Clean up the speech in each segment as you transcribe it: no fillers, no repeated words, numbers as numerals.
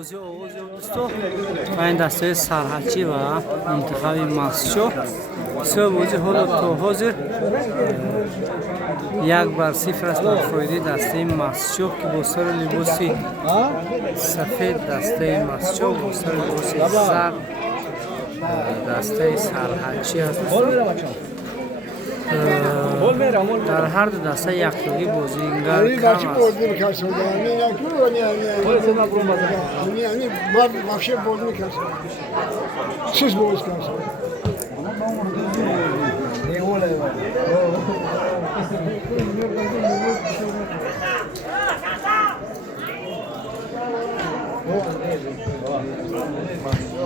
بازی آغاز شد دوستان و این دسته سرحدچی و منتخب مسجد بسیار بازی حالا تا حاضر 1-0 است بر فایده دسته مسجد که با سر لباسی سفید دسته مسجد با سر لباسی زرد دسته سرحدچی است. در هر دو دسته یکتایی بازیگر کم است.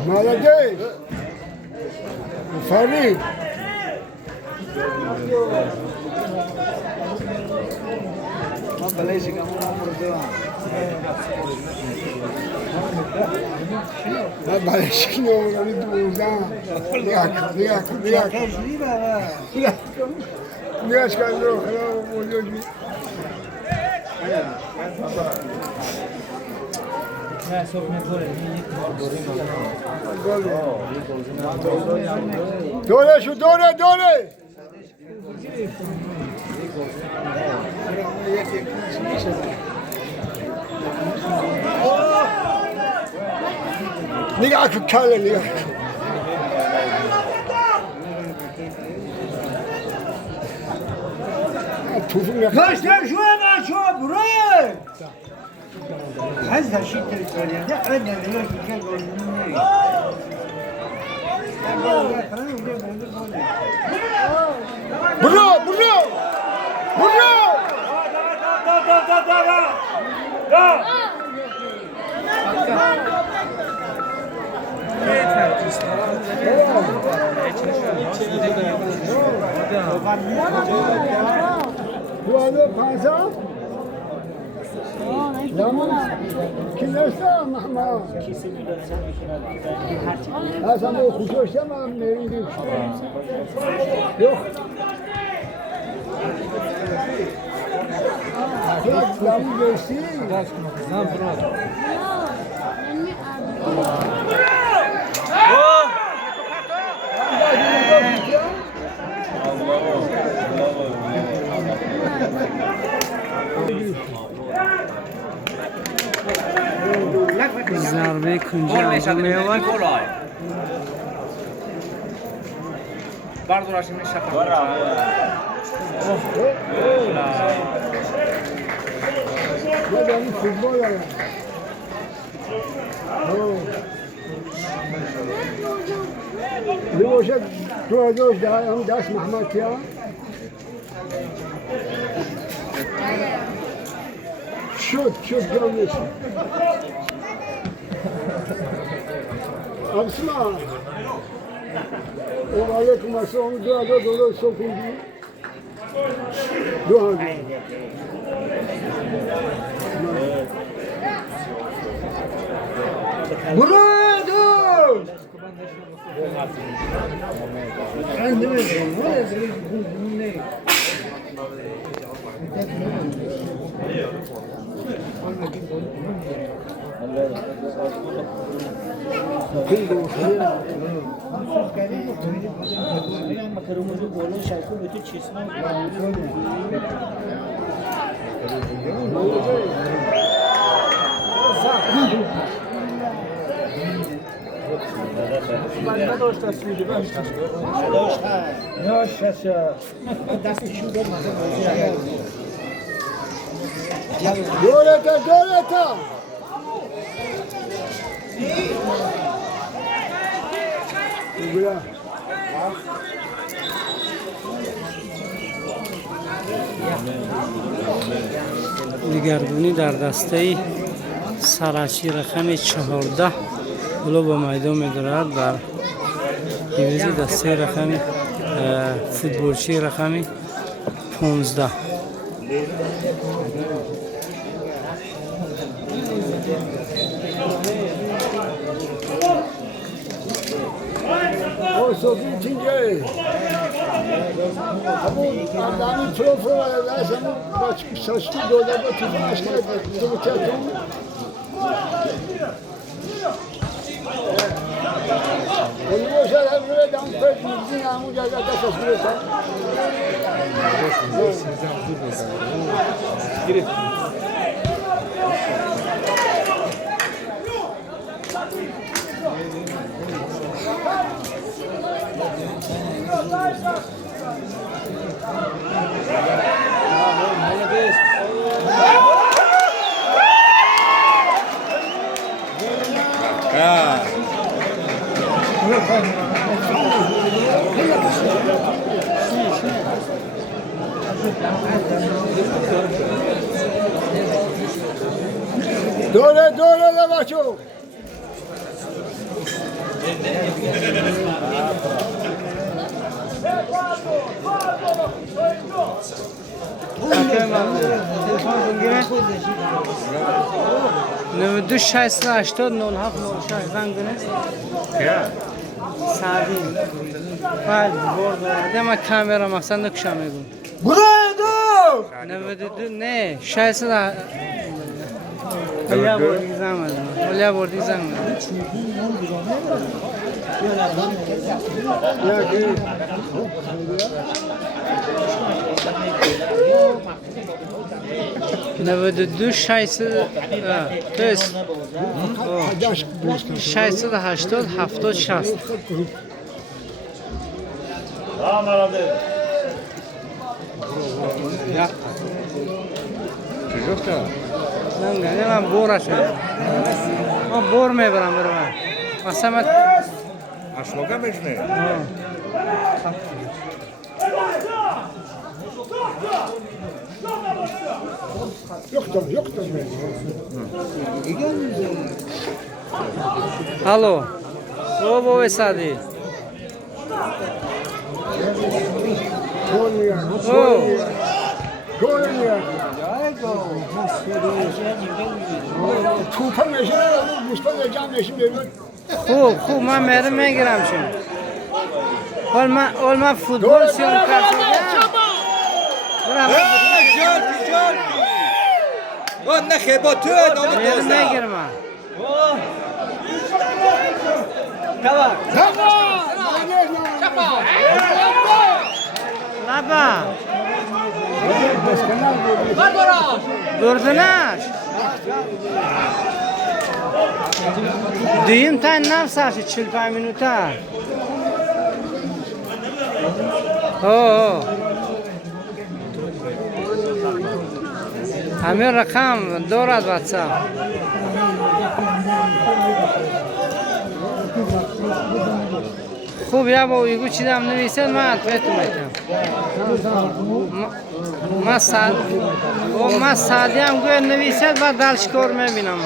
Молодец! Фарид! دوره شو دوره نگاه کن کله نگاه Kaçlar şu hemen şu buraya. Hazır şey teritoriyinde önemli bir şey olduğunu. Bro! Duvarda panza. Yalnız kimlerse ama. Hasan o kuşuşta ama nerede? Yok. Bırak yalnız geçti. ضربه کنجی انجام می‌یابد. بردارشیم شفاف. یعنی فوتبال داره. لباشه تو ازش هم دست محمد کیا. شد جانش. Asma. Aleyküm assalam. Dua dolu sokundu. Dua. Burada. Doreta! دیگرگونی در دسته سرحدچی رقم 14 ولو با میدان می‌دارد در دیویژن دسته رقم فوتبالچی رقم 15 Sofi ikinci. Adamın profili var. Saçlı dolarda tutun aşkına tutup ولی باشد هم روی دام فرد میزین همون جزا دست از روی سر دوره ده بچو نود شصت هشتاد نول هفت نول شش زنگ کنه سعدی بعد برد ما کامرا مقصد نکشم میگم برو دو 92 نه 60 ولیا بردی زمان ولیا بردی زمان دو 60 تست 680 70 60 نه من بورش من بور میبرم برام مثلا اشلوگا میشنه یکتم الو او بابا سعدی گل میاد توپا میشه گوشت جام نشیم بیرون خوب من میگیرم شون اول من فوتبال شروع کردم اون نخه با تو میگیرم لبا دردنش دویم تا 9 ساعت 45 مینوته همه رقم دارد واتساپ خوب یا با ایگو چیدم نویسید من اتفیتو میکنم من سادی هم گوی نویسید بعد دلشکار میبینم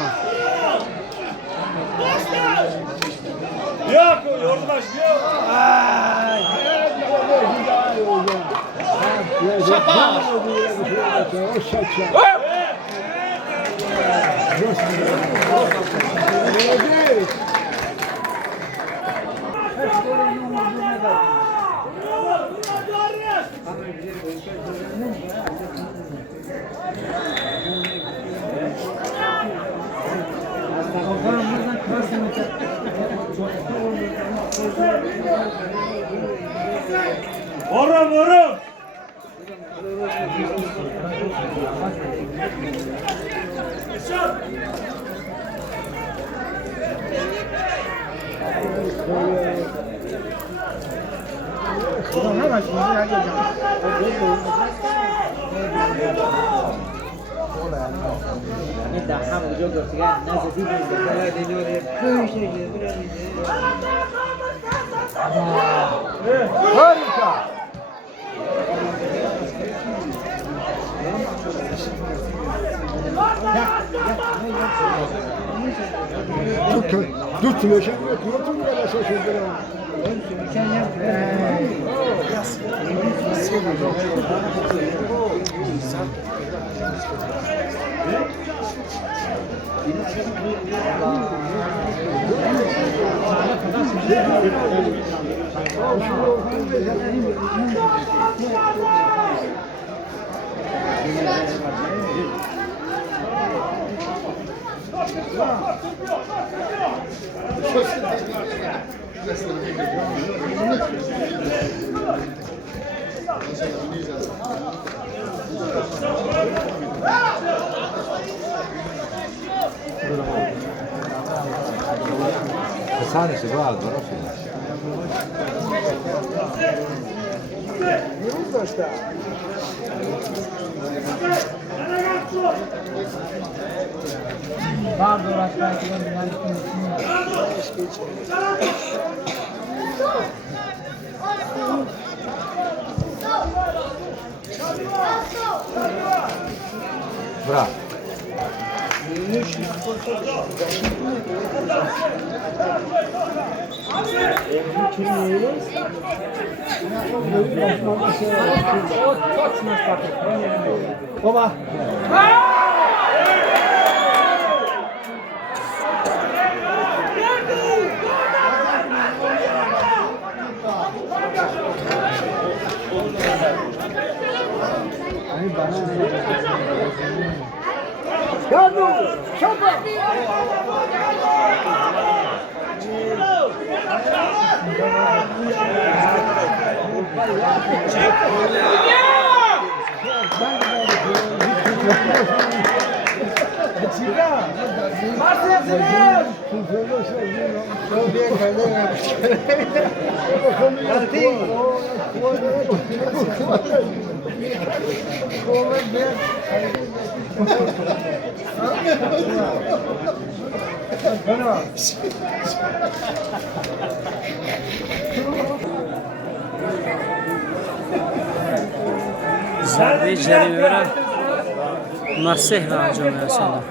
بیا کو یوردمش برو Dur tüleşen ve kuratın kadar şaşırdılar. Sane si guarda, no? Bravo. Baba. Yardım! Çabuk! ضربه جریمه را مسیح را انجام رساند.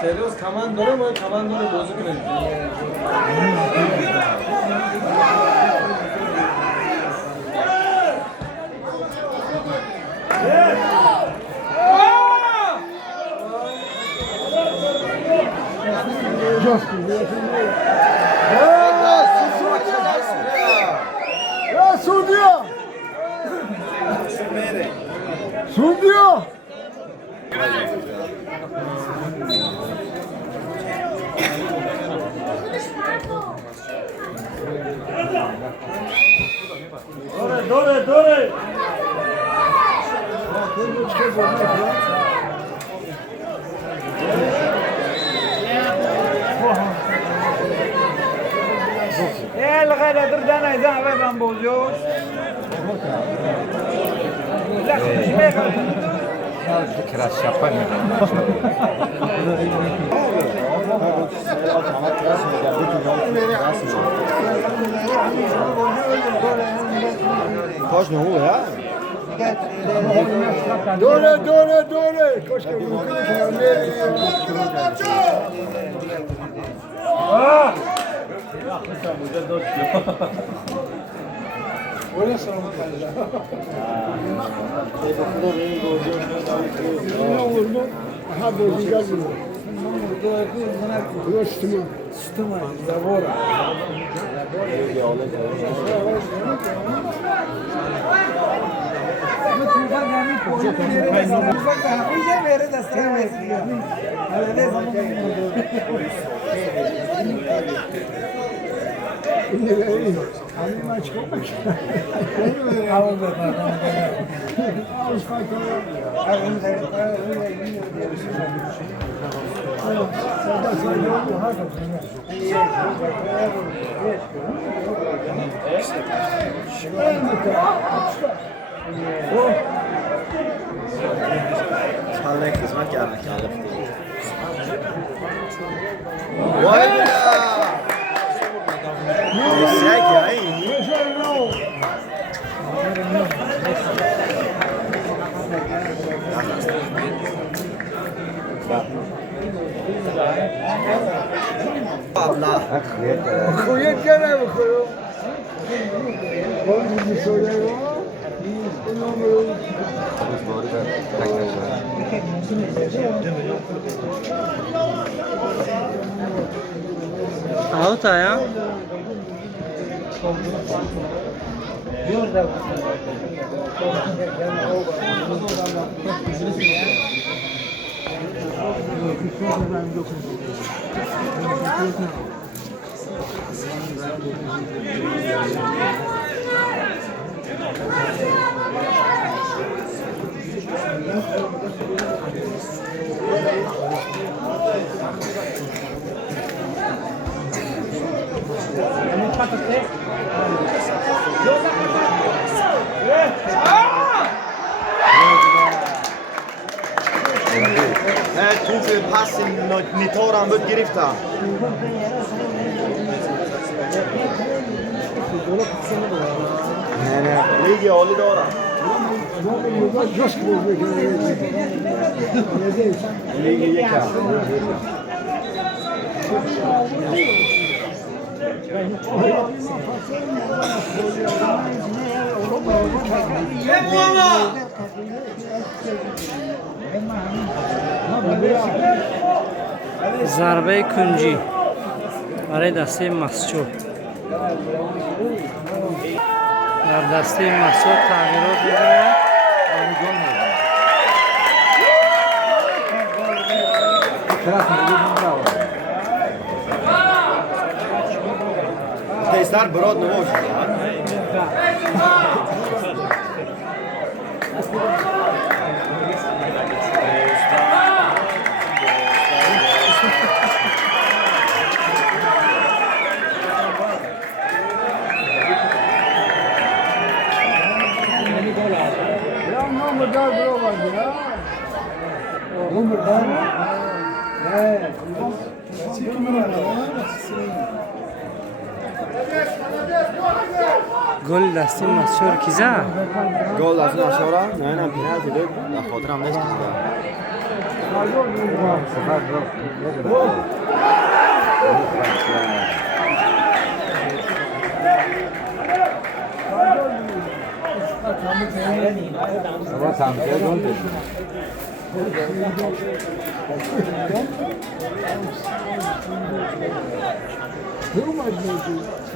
Serios kamandonu mu? Kamandonu bozuk mu? Sundiyor! Dore! الغدا دردانه ذهب من بوزوش لا Biraz yapamıyor. Kaç ne oluyor ya? Dore! Koş Aha bozuyor bunu. Bu sütümü. Sistema, lavora. Çalmaya kısmet gelmek lazım. Vay be! Desek ya iyi. Allah. Kuyet gene mi koyuyor? Onun gibi söylüyor. Auta ya. Hoeveel passen Nitoran wird gerichtet? Ligi oli dora. Ligi yeka. ضربه کنجی برای دسته مسجود. در دسته مسجود تغییرات می‌کنه. Testar brod novoš. گل دسته مسجود کی زد؟ Gol از نشورا؟ نه نه پنالتی بود. خاطرم نیست کی زد.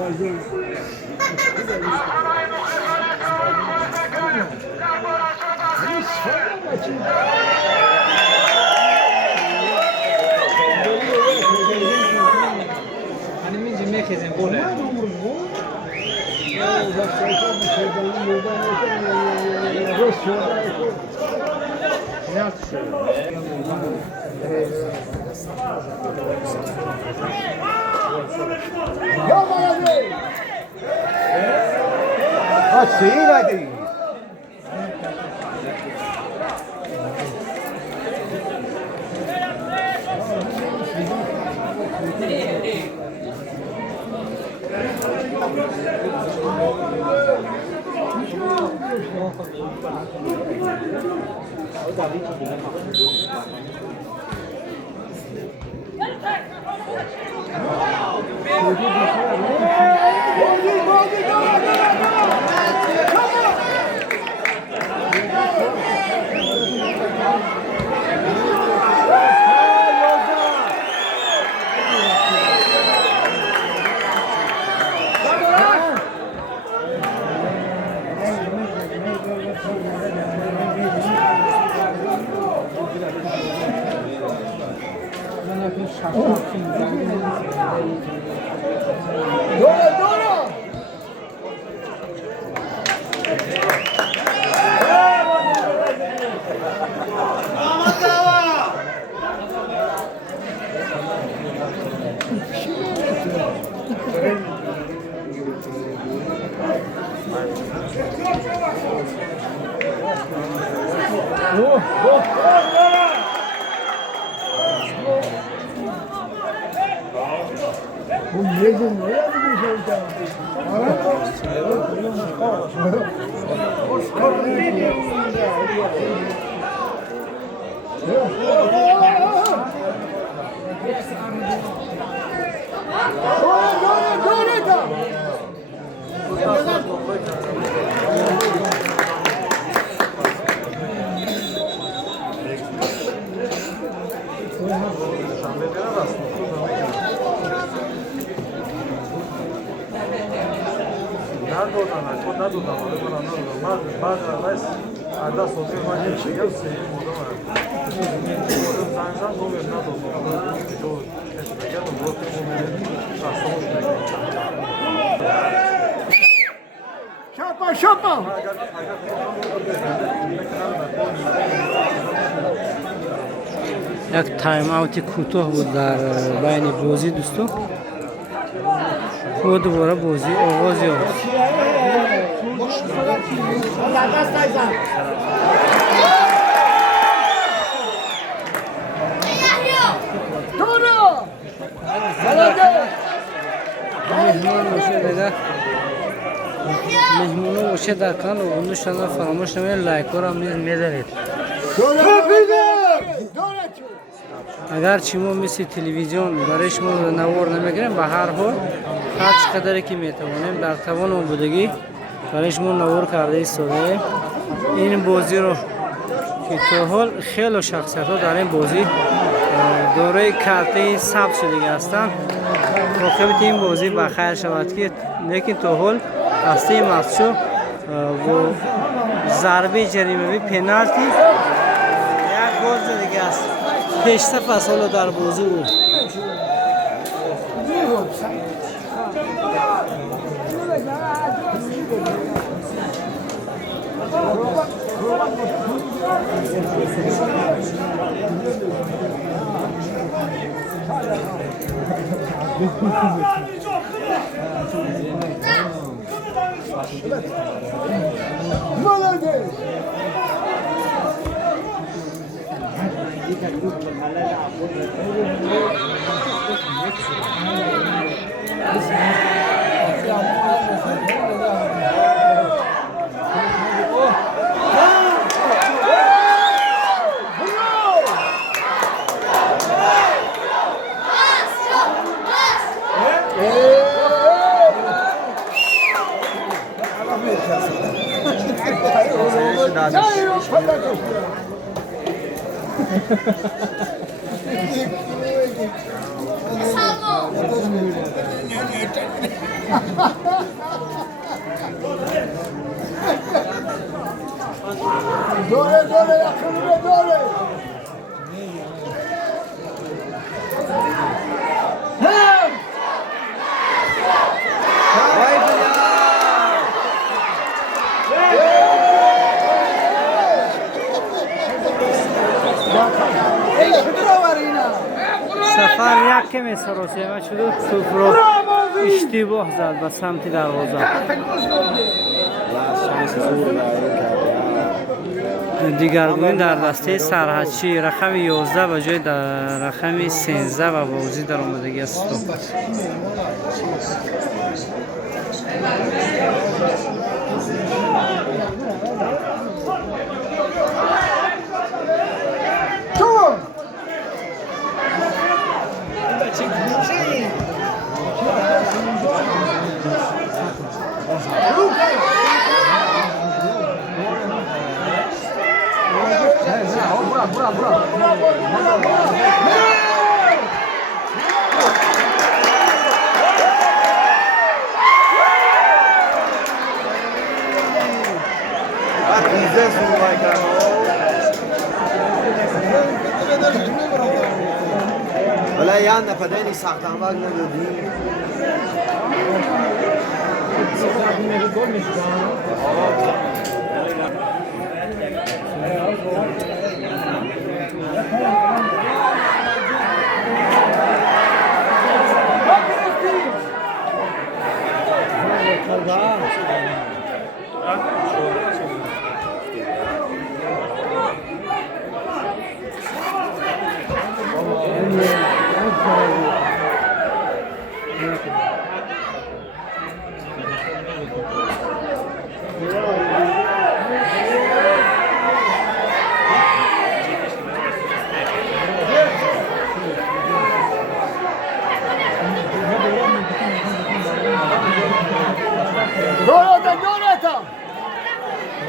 Hadi. Gol, gol, gol, gol, gol. Bu yedin öyle mi bir şey? Şapa şapa. یک تایم آوتی کوتاه بود در بین بازی دوستو و دوباره بازی آغاز یافت. مهمونو باشه در کانال و بندوشتان فراموش نمید لایک رو هم میدارید. اگر چی ما مثل تلویزیون برای شما نوار نمیگیریم به هر حال هر چقدر که میتوانیم در توان و بودگی برای شما نوار کرده ایستاده. این بازی رو که تا حال خیلی شخصیت ها در این بازی دوره کارتی ثبت شده هستند. مراقبت این بازی بخیر شود که لیکن تا حال هسته مخصوص و ضربه جریمه پنالتی یک گل دیگه است. پیشته فصل در بازی بود. Dole dole yakınına dole. Hem. Vay be ya. سفر یک کمی سراسیمه شده توپ رو اشتباه زد به سمت دروازه. دیگرگونی در دسته سرحدچی رقم 11 به جای در رقم 13 و بازی در آمدگی است. ولی یه نفدهی سخت همه ندادیم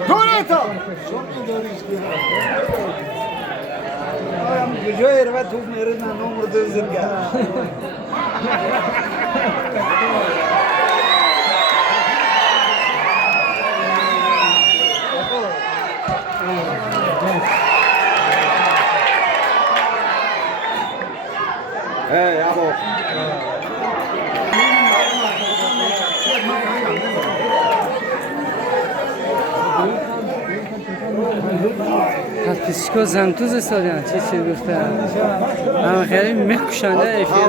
Doreta! Joyer va tu merna numru de zirga. Hey, abo. پسیکا زنتوز استادیان چی گفتن؟ اما خیلی میکشنده ایفیر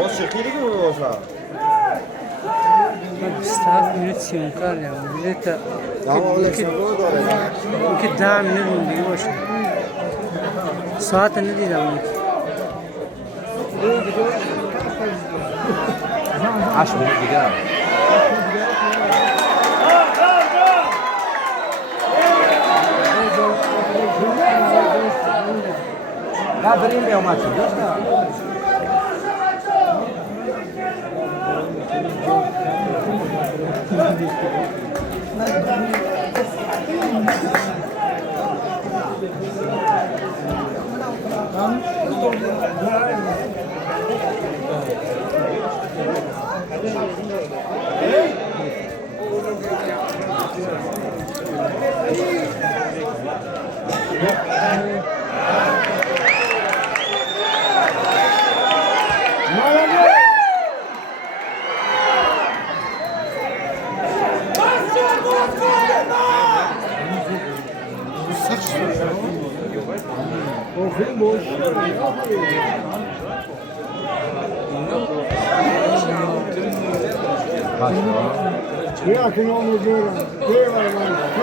O şekilde mi olsa? استاف میره سیمکار یا میره تا که 10 minut موندگی باشه ساعت ندیدم 8 minut gider. Ya بریم به اومد Ya que no me llegan. ¿Qué va a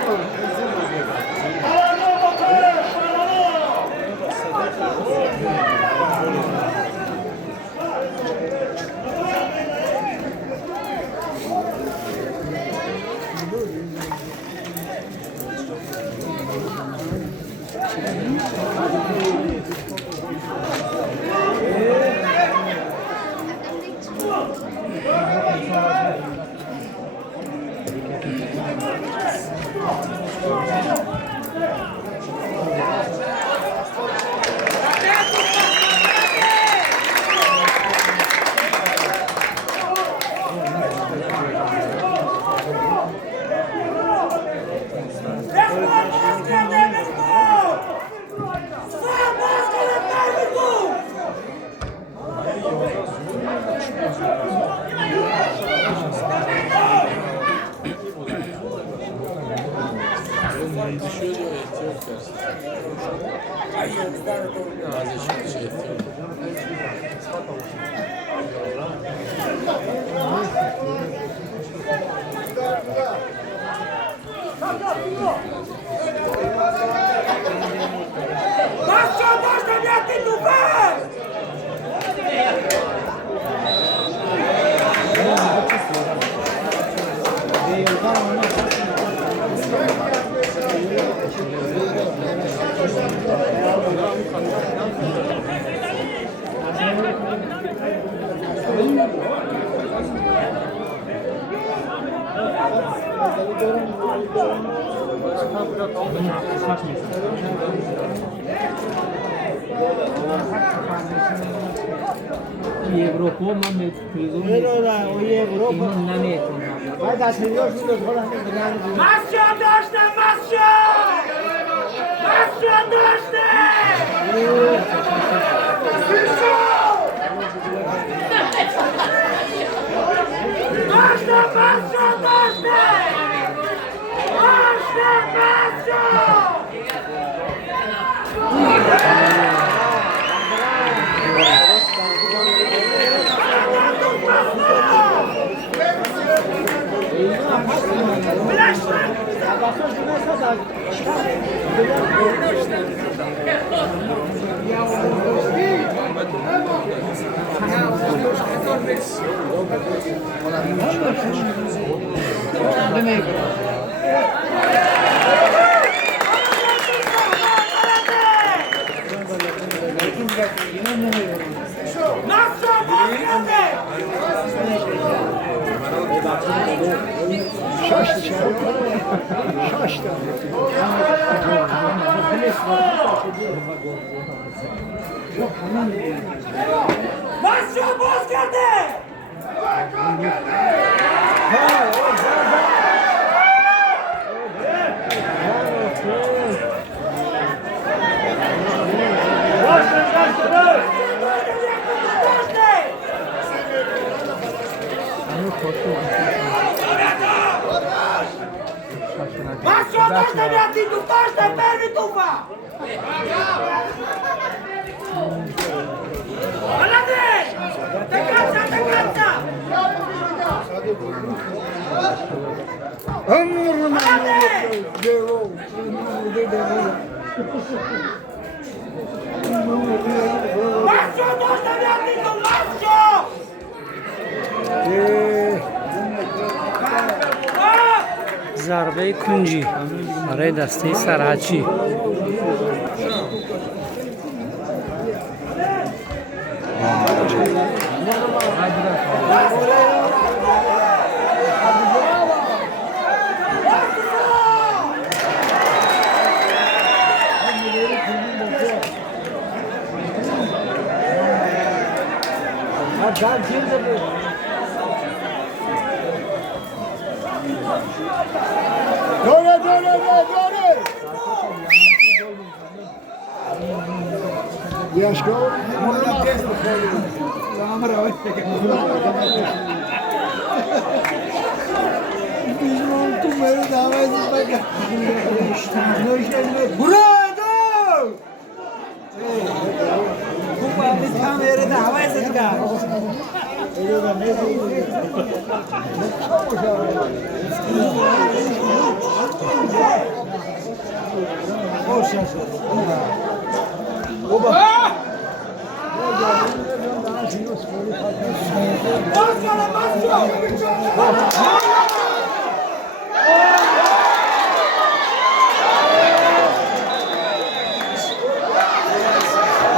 یوروپا من تلویزیون او یه برو نمیتونم. بعد از اینجا شده خودم مسجد داشته مسجد داشته مسجد باز کرده مسجد داشته بیادی تو داشته برمی توفا بلده تکرسا مسجد داشته بیادی تو مسجد ضربه کنجی برای دسته سرحچی. Yaş gol. Bizim oldum böyle davetsiz bak. Burada! Bu abi tam yere davetsiz kal. Hoş yaşa. Oba.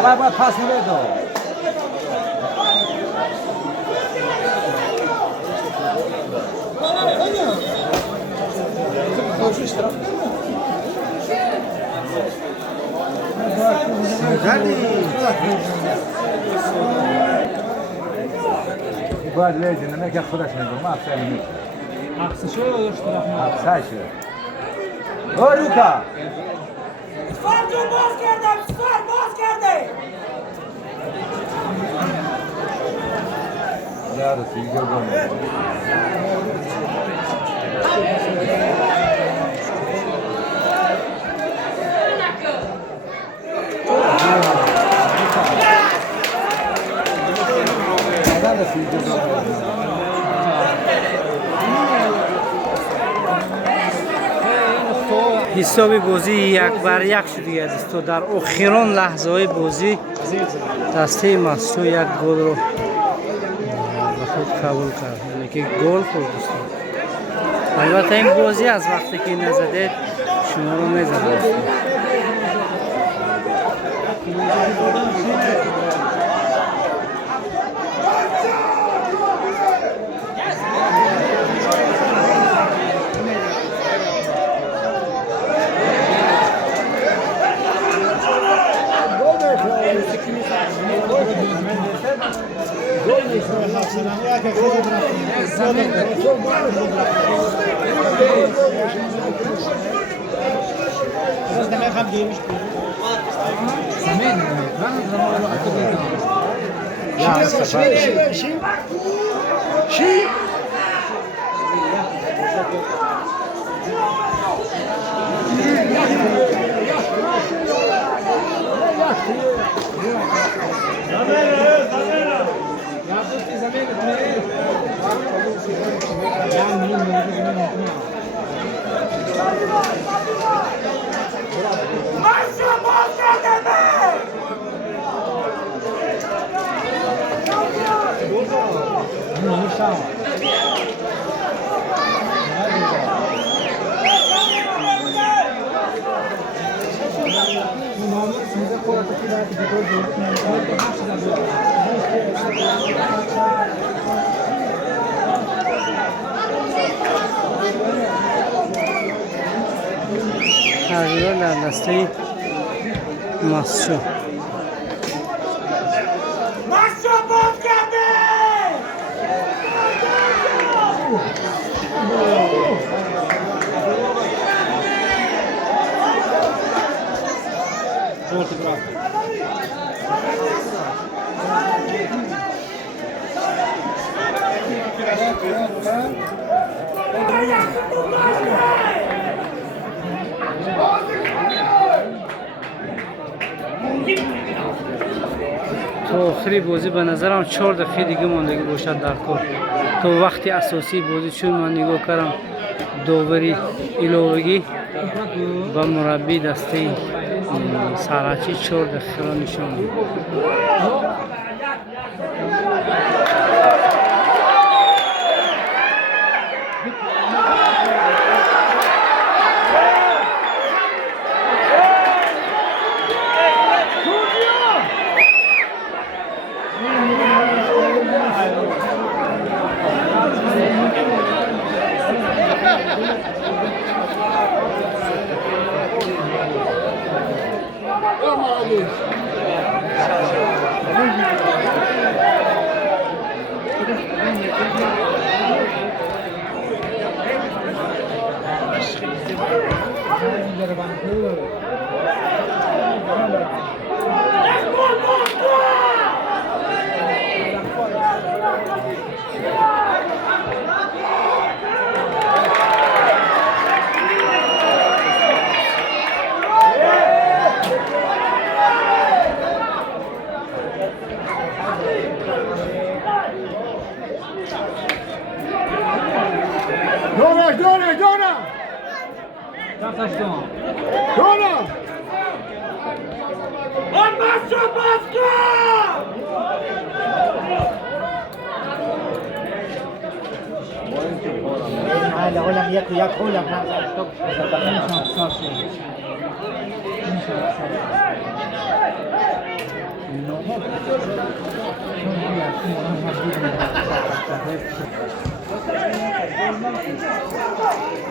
Vai pas direto. باید لیجن نمیشه خودش میگم افسر نمیشه افسشو یا اشتراک افسرشه روکا فرجو باز کرده سر باز کرده Claro, sí, yo bueno. حساب بازی یک بر یک شده است تو در آخرین لحظه های بازی دسته ماسو یک گل رو به خود قبول کرد، یعنی که گل خورد است. البته این بازی از وقتی که نزده شما رو میزنه. Marcha, boska deme! تقریبا در دسته ماسچو Marcha, boska deme! تا آخری بازی به نظرم 4 دقیقه دیگه ماندگی باشد در کار تا وقتی اساسی بازی. چون من نگاه کردم داوری ایلوگی و مربی دسته سرحچی 4 دقیقه را نشان داد. On marcha, boska! ولم يكن يدخل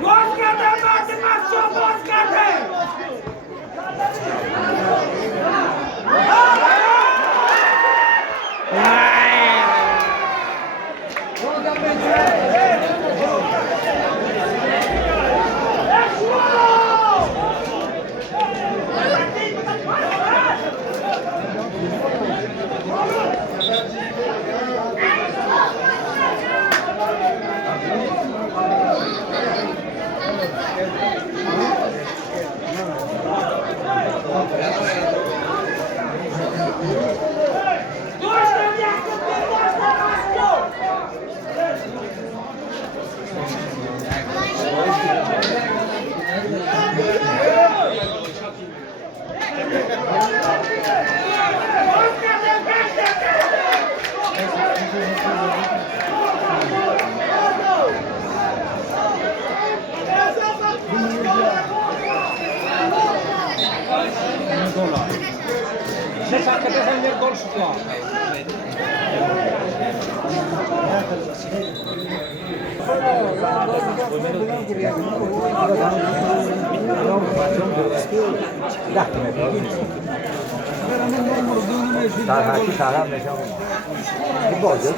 Boska deme, marcha, boska deme! سرحدی طرف نشان این بازی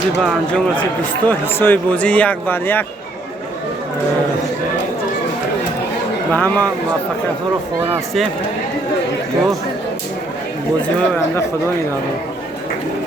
بازی به انجام رسید دوستو. حساب بازی 1-1 و همه موفقیت ها رو خواهان هستیم. تو بازی های آینده خدا نگهدار.